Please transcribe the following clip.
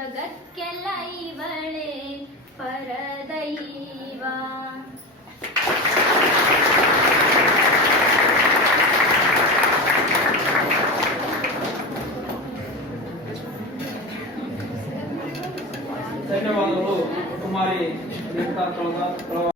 ಜಗಕ್ಕೆಲ್ಲ ಇವಳೆ ಪರದೈವ. ధన్యవాదములు కుమారి రేఖా ప్రవా